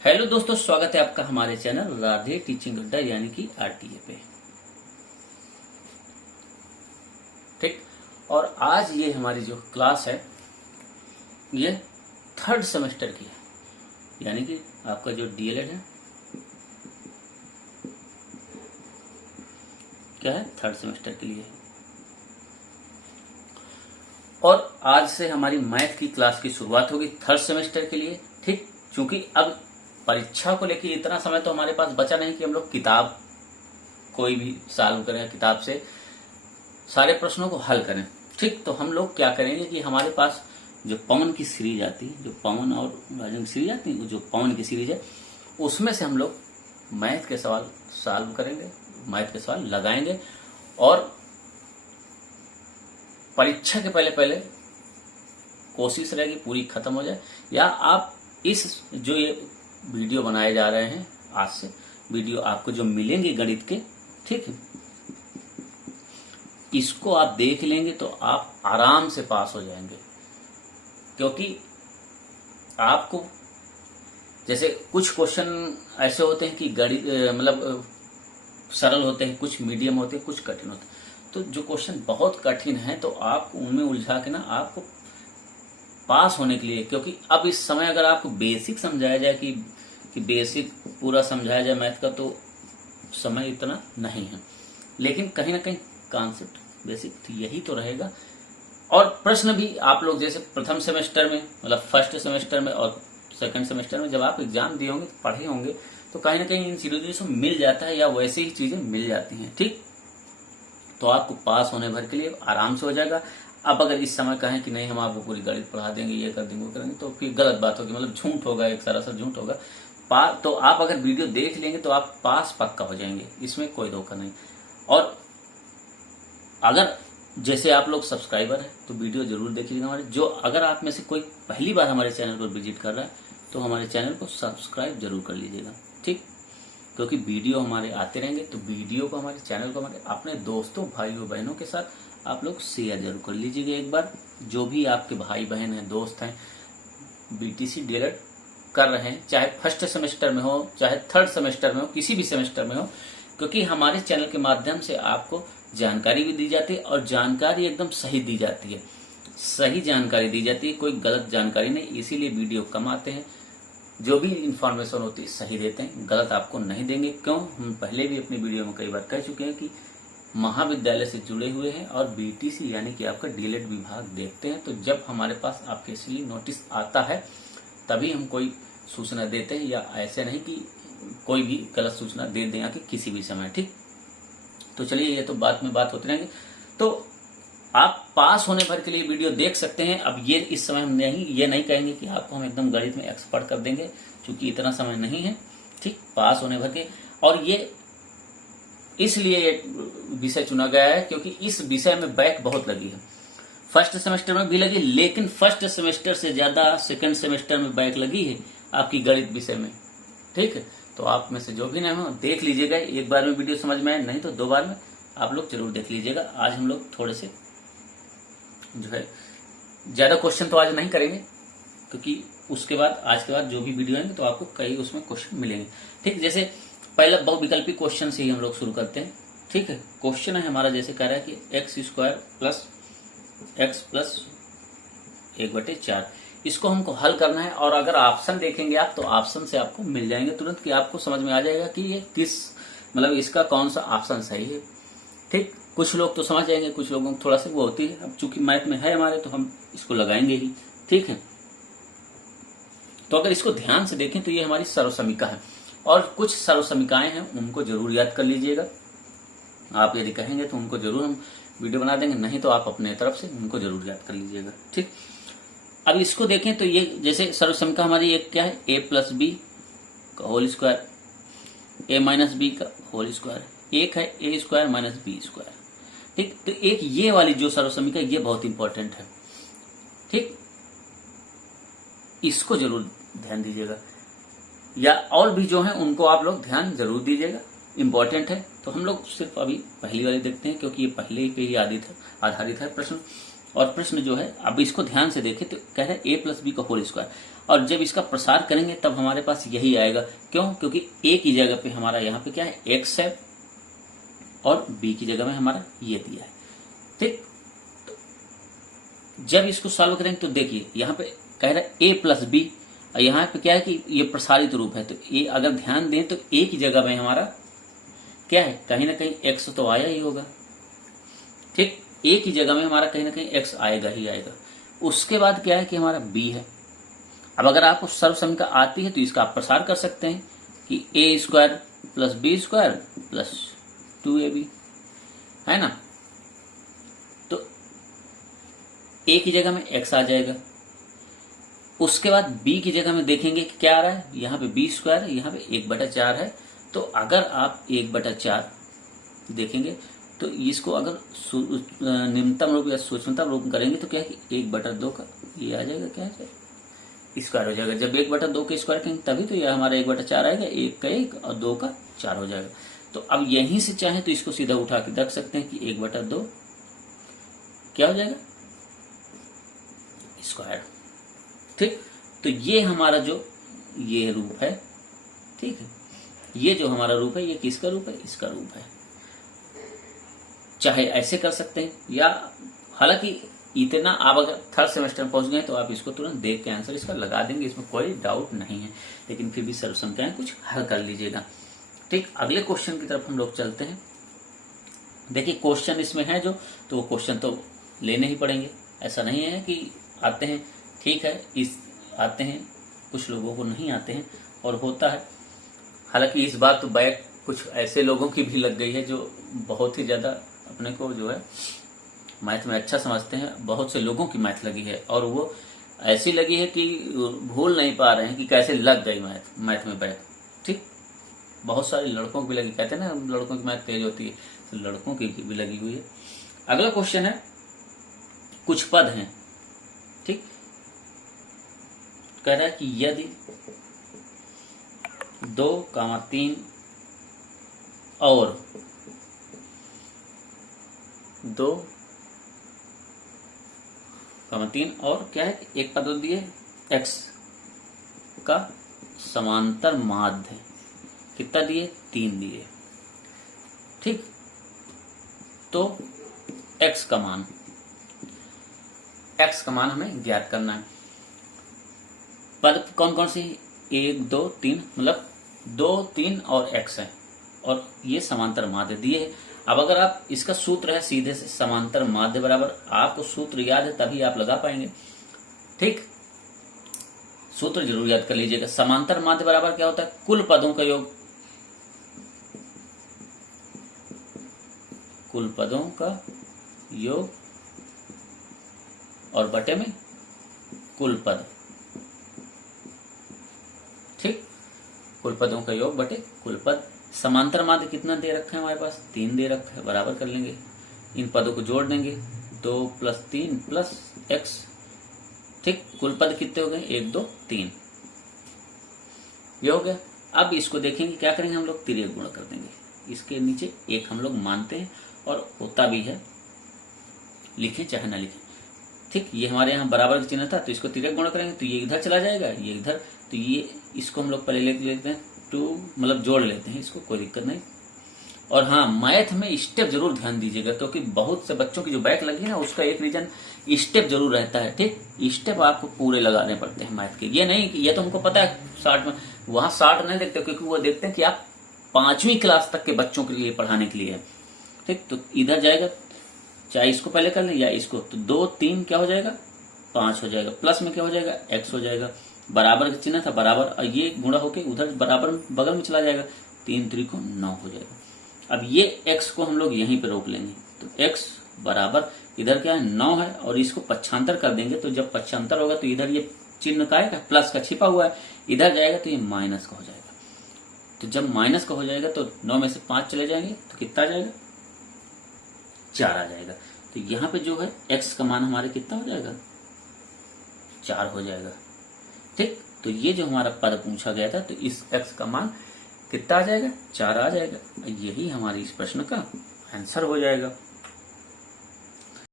Hello दोस्तों, स्वागत है आपका हमारे चैनल राधे टीचिंग अड्डा यानी कि आरटीए पे। ठीक। और आज ये हमारी जो क्लास है ये थर्ड सेमेस्टर की है, यानी कि आपका जो डीएलएड है क्या है, थर्ड सेमेस्टर के लिए है। और आज से हमारी मैथ की क्लास की शुरुआत होगी थर्ड सेमेस्टर के लिए। ठीक, क्योंकि अब परीक्षा को लेकर इतना समय तो हमारे पास बचा नहीं कि हम लोग किताब कोई भी सॉल्व करें, किताब से सारे प्रश्नों को हल करें। ठीक, तो हम लोग क्या करेंगे कि हमारे पास जो पवन की सीरीज आती है, जो पवन और राजन की सीरीज आती है, जो पवन की सीरीज है उसमें से हम लोग मैथ के सवाल सॉल्व करेंगे, मैथ के सवाल लगाएंगे और परीक्षा के पहले पहले कोशिश रहेगी पूरी खत्म हो जाए। या आप इस जो ये वीडियो बनाए जा रहे हैं आज से वीडियो आपको जो मिलेंगे गणित के, ठीक है, इसको आप देख लेंगे तो आप आराम से पास हो जाएंगे। क्योंकि आपको जैसे कुछ क्वेश्चन ऐसे होते हैं कि गणित मतलब सरल होते हैं, कुछ मीडियम होते हैं, कुछ कठिन होते हैं। तो जो क्वेश्चन बहुत कठिन है तो आप उनमें उलझा के ना आपको पास होने के लिए, क्योंकि अब इस समय अगर आपको बेसिक समझाया जाए कि बेसिक पूरा समझाया जाए मैथ का तो समय इतना नहीं है, लेकिन कहीं ना कहीं कॉन्सेप्ट बेसिक तो यही तो रहेगा। और प्रश्न भी आप लोग जैसे प्रथम सेमेस्टर में मतलब फर्स्ट सेमेस्टर में और सेकंड सेमेस्टर में जब आप एग्जाम दिए होंगे पढ़े होंगे तो कहीं ना कहीं इन चीजों से मिल जाता है या वैसे ही चीजें मिल जाती हैं। ठीक, तो आपको पास होने भर के लिए आराम से हो जाएगा। अब अगर इस समय कहें कि नहीं हम आपको पूरी गणित पढ़ा देंगे, ये कर देंगे वो करेंगे, तो फिर गलत बात होगी, मतलब झूठ होगा, एक सरासर झूठ होगा। तो आप अगर वीडियो देख लेंगे तो आप पास पक्का हो जाएंगे, इसमें कोई धोखा नहीं। और अगर जैसे आप लोग सब्सक्राइबर हैं तो वीडियो जरूर देखिएगा हमारे। जो अगर आप में से कोई पहली बार हमारे चैनल पर विजिट कर रहा है तो हमारे चैनल को सब्सक्राइब जरूर कर लीजिएगा। ठीक, क्योंकि वीडियो हमारे आते रहेंगे तो वीडियो को हमारे चैनल को हमारे अपने दोस्तों भाइयों बहनों के साथ आप लोग शेयर जरूर कर लीजिएगा एक बार। जो भी आपके भाई बहन हैं, दोस्त हैं, बीटीसी डीएलएड कर रहे हैं, चाहे फर्स्ट सेमेस्टर में हो चाहे थर्ड सेमेस्टर में हो, किसी भी सेमेस्टर में हो, क्योंकि हमारे चैनल के माध्यम से आपको जानकारी भी दी जाती है और जानकारी एकदम सही दी जाती है, सही जानकारी दी जाती है, कोई गलत जानकारी नहीं। इसीलिए वीडियो कम आते हैं, जो भी इंफॉर्मेशन होती है सही देते हैं, गलत आपको नहीं देंगे। क्यों, हम पहले भी अपनी वीडियो में कई बार कह चुके हैं कि महाविद्यालय से जुड़े हुए हैं और बीटीसी यानी कि आपका डीएलएड विभाग देखते हैं। तो जब हमारे पास ऑफिशियली नोटिस आता है तभी हम कोई सूचना देते हैं, या ऐसे नहीं कि कोई भी गलत सूचना दे दें कि किसी भी समय। ठीक, तो चलिए ये तो बात में बात होती रहेंगे। तो आप पास होने भर के लिए वीडियो देख सकते हैं। अब ये इस समय हम ये नहीं कहेंगे कि आपको हम एकदम गणित में एक्सपर्ट कर देंगे, क्योंकि इतना समय नहीं है। ठीक, पास होने भर के। और ये इसलिए विषय चुना गया है क्योंकि इस विषय में बैक बहुत लगी है। फर्स्ट सेमेस्टर में भी लगी, लेकिन फर्स्ट सेमेस्टर से ज्यादा सेकंड सेमेस्टर में बैक लगी है आपकी गणित विषय में। ठीक है, तो आप में से जो भी नहीं हो देख लीजिएगा, एक बार में वीडियो समझ में आए, नहीं तो 2 बार में आप लोग जरूर देख लीजिएगा। आज हम लोग थोड़े से जो है ज्यादा क्वेश्चन तो आज नहीं करेंगे, क्योंकि उसके बाद आज के बाद जो भी वीडियो आएंगे तो आपको कई उसमें क्वेश्चन मिलेंगे। ठीक, जैसे पहला बहुविकल्पी क्वेश्चन से ही हम लोग शुरू करते हैं। ठीक है, क्वेश्चन है हमारा जैसे कह रहा है कि x² प्लस x प्लस 1/4, इसको हमको हल करना है। और अगर ऑप्शन देखेंगे आप तो ऑप्शन से आपको मिल जाएंगे तुरंत, कि आपको समझ में आ जाएगा कि ये किस मतलब इसका कौन सा ऑप्शन सही है। ठीक, कुछ लोग तो समझ जाएंगे, कुछ लोगों को थोड़ा सा वो होती है। अब चूंकि मैथ में है हमारे तो हम इसको लगाएंगे ही। ठीक है, तो अगर इसको ध्यान से देखें तो ये हमारी सर्वसमीका है, और कुछ सर्वसमीकाएं हैं उनको जरूर याद कर लीजिएगा। आप यदि कहेंगे तो उनको जरूर हम वीडियो बना देंगे, नहीं तो आप अपने तरफ से उनको जरूर याद कर लीजिएगा। ठीक, अब इसको देखें तो ये जैसे सर्वसमीका हमारी एक क्या है, a प्लस बी का whole square, a minus B का होल स्क्वायर, एक है a² माइनस b²। ठीक, तो एक ये वाली जो सर्वसमीका ये बहुत इंपॉर्टेंट है। ठीक, इसको जरूर ध्यान दीजिएगा, या और भी जो है उनको आप लोग ध्यान जरूर दीजिएगा, इंपॉर्टेंट है। तो हम लोग सिर्फ अभी पहली वाली देखते हैं, क्योंकि ये पहले पे ही आधारित है प्रश्न। और प्रश्न जो है अब इसको ध्यान से देखें तो कह रहे हैं a प्लस बी का होल स्क्वायर, और जब इसका प्रसार करेंगे तब हमारे पास यही आएगा। क्यों? क्योंकि a की जगह पे हमारा यहाँ पे क्या है, x है, और b की जगह में हमारा ये दिया है। ठीक, जब इसको सॉल्व करेंगे तो देखिए यहाँ पे कह रहा है a प्लस बी, यहाँ पे क्या है कि ये प्रसारित रूप है, तो a अगर ध्यान दें तो a की जगह में हमारा क्या है, कहीं ना कहीं x तो आया ही होगा। ठीक, a की जगह में हमारा कहीं ना कहीं x आएगा ही आएगा। उसके बाद क्या है कि हमारा b है। अब अगर आपको सर्वसमीकरण आती है तो इसका आप प्रसार कर सकते हैं कि a square plus B square plus 2ab, है ना। तो a की जगह में x आ जाएगा। उसके बाद b की जगह में देखेंगे कि क्या आ रहा है, यहाँ पे b स्क्वायर है, यहाँ पे 1/4 है। तो अगर आप 1/4 देखेंगे तो इसको अगर निम्नतम रूप या सूक्ष्मतम रूप करेंगे तो क्या है कि 1/2 का ये आ जाएगा, क्या है, स्क्वायर हो जाएगा। जब 1/2 के स्क्वायर करेंगे तभी तो यह हमारा 1/4 आएगा, 1 का 1 और 2 का 4 हो जाएगा। तो अब यहीं से चाहे तो इसको सीधा उठा के रख सकते हैं कि 1/2 क्या हो जाएगा, स्क्वायर। ठीक, तो ये हमारा जो ये रूप है, ठीक है, ये जो हमारा रूप है ये किसका रूप है, इसका रूप है। चाहे ऐसे कर सकते हैं, या हालांकि इतना आप अगर थर्ड सेमेस्टर में पहुंच गए तो आप इसको तुरंत देख के आंसर इसका लगा देंगे, इसमें कोई डाउट नहीं है। लेकिन फिर भी सर्व संख्याएं कुछ हल कर लीजिएगा। ठीक, अगले क्वेश्चन की तरफ हम लोग चलते हैं। देखिए क्वेश्चन इसमें है जो, तो वो क्वेश्चन तो लेने ही पड़ेंगे, ऐसा नहीं है कि आते हैं, ठीक है, इस आते हैं, कुछ लोगों को नहीं आते हैं और होता है। हालांकि इस बार तो बैक कुछ ऐसे लोगों की भी लग गई है जो बहुत ही ज्यादा अपने को जो है मैथ में अच्छा समझते हैं। बहुत से लोगों की मैथ लगी है और वो ऐसी लगी है कि भूल नहीं पा रहे हैं कि कैसे लग गई मैथ में बैक। ठीक, बहुत सारे लड़कों की भी लगी, कहते हैं ना लड़कों की मैथ तेज होती है, तो लड़कों की भी लगी हुई है। अगला क्वेश्चन है, कुछ पद हैं, ठीक, कह रहा है कि यदि 2, 3 और 2, 3 और क्या है, एक पद दिए x का समांतर माध्य कितना दिए, 3 दिए। ठीक, तो x का मान हमें ज्ञात करना है। पद कौन कौन सी, 1, 2, 3, मतलब 2, 3 और x है, और ये समांतर माध्य दिए है। अब अगर आप इसका सूत्र है सीधे से समांतर माध्य बराबर, आपको सूत्र याद है तभी आप लगा पाएंगे। ठीक, सूत्र जरूर याद कर लीजिएगा। समांतर माध्य बराबर क्या होता है, कुल पदों का योग, कुल पदों का योग और बटे में कुल पद। ठीक, कुल पदों का योग बटे कुल पद। समांतर माध्य कितना दे रखा है हमारे पास, 3 दे रखा है, बराबर कर लेंगे, इन पदों को जोड़ देंगे, 2 + 3 + x। ठीक, कुल पद कितने हो गए, 1, 2, 3, ये हो गया। अब इसको देखेंगे क्या करेंगे, हम लोग तिर्यक गुणा कर देंगे, इसके नीचे 1 हम लोग मानते हैं और होता भी है, लिखें चाहे ना लिखें। ठीक, ये हमारे यहाँ बराबर का चिन्ह था तो इसको तिर्यक गुणा करेंगे तो ये इधर चला जाएगा, ये इधर, तो ये इसको हम लोग पहले लेते हैं 2, मतलब जोड़ लेते हैं इसको, कोई दिक्कत नहीं। और हाँ, मैथ में स्टेप जरूर ध्यान दीजिएगा, क्योंकि बहुत से बच्चों की जो बैक लगी है ना उसका एक रीजन स्टेप जरूर रहता है। ठीक, स्टेप आपको पूरे लगाने पड़ते हैं मैथ के, ये नहीं कि ये तो हमको पता है 60 में, वहां 60 नहीं देखते, क्योंकि वो देखते हैं कि आप 5वीं क्लास तक के बच्चों के लिए पढ़ाने के लिए है। ठीक, तो इधर जाएगा, चाहे इसको पहले कर ले या इसको, तो 2, 3 क्या हो जाएगा, 5 हो जाएगा, प्लस में क्या हो जाएगा, x हो जाएगा, बराबर का चिन्ह था बराबर, और ये गुणा होके उधर बराबर बगल में चला जाएगा, 3 3 को 9 हो जाएगा। अब ये x को हम लोग यहीं पे रोक लेंगे, तो x बराबर इधर क्या है 9 है, और इसको पक्षांतर कर देंगे, तो जब पक्षांतर होगा तो इधर ये चिन्ह का आएगा, प्लस का छिपा हुआ है, इधर जाएगा तो ये माइनस का हो जाएगा। तो जब माइनस का हो जाएगा तो 9 में से 5 चले जाएंगे तो कितना आ जाएगा, 4 आ जाएगा। तो यहाँ पे जो है x का मान हमारे कितना हो जाएगा, 4 हो जाएगा। ठीक, तो ये जो हमारा पद पूछा गया था, तो इस x का मान कितना आ जाएगा, 4 आ जाएगा। यही हमारी इस प्रश्न का आंसर हो जाएगा।